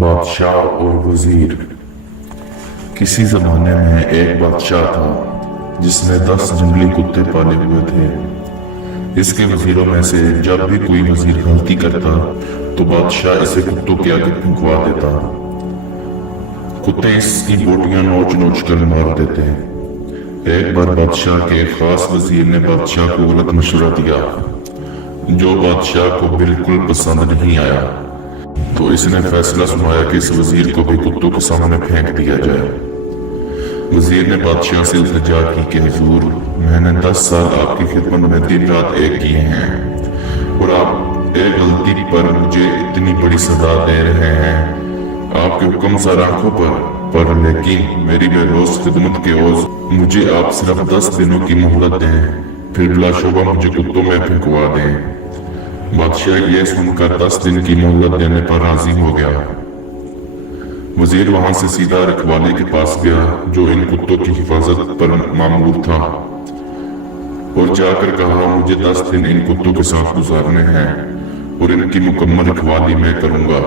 بادشاہ اور وزیر۔ کسی زمانے میں ایک بادشاہ تھا جس نے 10 جنگلی کتے پالے ہوئے تھے۔ اس کے وزیروں میں سے جب بھی کوئی وزیر غلطی کرتا تو بادشاہ اسے کتوں کے آگے پھینکوا دیتا۔ کتے اس کی بوٹیاں نوچ نوچ کر مار دیتے۔ ایک بار بادشاہ کے ایک خاص وزیر نے بادشاہ کو غلط مشورہ دیا جو بادشاہ کو بالکل پسند نہیں آیا، تو اس نے فیصلہ سنایا کہ اس وزیر کو بھی کتوں کے سامنے پھینک دیا جائے۔ وزیر نے بادشاہ سے التجا کی کہ حضور، میں نے 10 سال آپ کی خدمت میں دن رات ایک کیے ہیں اور آپ ایک غلطی پر مجھے اتنی بڑی سزا دے رہے ہیں۔ آپ کے حکم سر آنکھوں پر لیکن میری بے روز خدمت کے عوض مجھے آپ صرف 10 دنوں کی مہلت دیں، پھر بلا شبہ مجھے کتوں میں پھینکوا دیں۔ بادشاہ یہ سن کر 10 دن کی مہلت دینے پر راضی ہو گیا۔ وزیر وہاں سے سیدھا رکھوالی کے پاس گیا جو ان کتوں کی حفاظت پر مامور تھا، اور جا کر کہا مجھے 10 دن ان کتوں کے ساتھ گزارنے ہیں اور ان کی مکمل رکھوالی میں کروں گا۔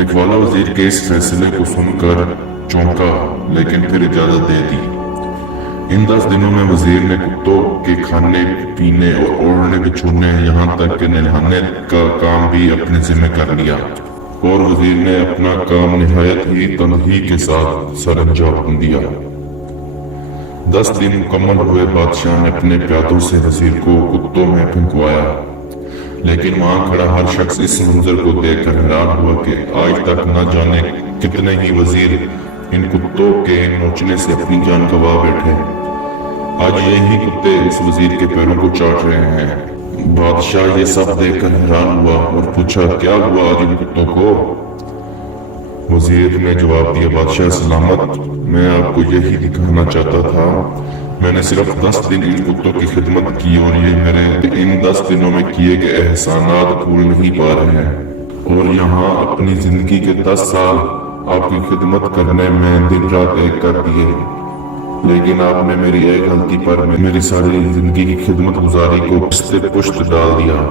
رکھوالا وزیر کے اس فیصلے کو سن کر چونکا لیکن پھر اجازت دے دی۔ ان 10 دنوں میں وزیر نے کتوں کے کھانے پینے اور اوڑھنے بچھوڑنے یہاں تک کہ نہلانے کا کام بھی اپنے ذمہ کر لیا، اور وزیر نے اپنا کام نہایت ہی تنہی کے ساتھ سر انجام دیا۔ 10 دن مکمل ہوئے، بادشاہ نے اپنے پیادوں سے وزیر کو کتوں میں پھینکوایا، لیکن وہاں کھڑا ہر شخص اس منظر کو دیکھ کر حیران ہوا کہ آج تک نہ جانے کتنے ہی وزیر ان کتوں کے نوچنے سے اپنی جان گنوا بیٹھے۔ آج یہی کتے اس وزیر کے پیروں کو چاٹ رہے ہیں۔ بادشاہ یہ سب دیکھ کر حیران ہوا اور پوچھا کیا ہوا آج ان کتوں کو؟ وزیر نے جواب دیا بادشاہ سلامت، میں آپ کو یہی دکھانا چاہتا تھا، میں نے صرف 10 دن ان کتوں کی خدمت کی اور یہ میرے ان 10 دنوں میں کیے گئے احسانات بھول نہیں پا رہے ہیں، اور یہاں اپنی زندگی کے 10 سال آپ کی خدمت کرنے میں دن رات ایک کر دیے، لیکن آپ نے میری ایک غلطی پر میری ساری زندگی کی خدمت گزاری کو پشت ڈال دیا۔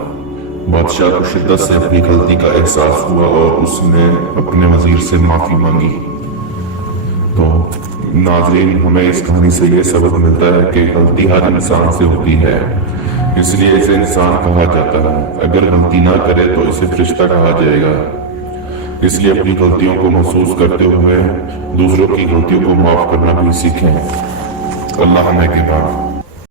بادشاہ کو شدت سے اپنی غلطی کا احساس ہوا اور اس نے اپنے وزیر سے معافی مانگی۔ تو ناظرین، ہمیں اس کہانی سے یہ سبق ملتا ہے کہ غلطی ہر انسان سے ہوتی ہے، اس لیے اسے انسان کہا جاتا ہے۔ اگر غلطی نہ کرے تو اسے فرشتہ کہا جائے گا۔ اس لیے اپنی غلطیوں کو محسوس کرتے ہوئے دوسروں کی غلطیوں کو معاف کرنا بھی سیکھیں۔ اللہ ہمیں کے بعد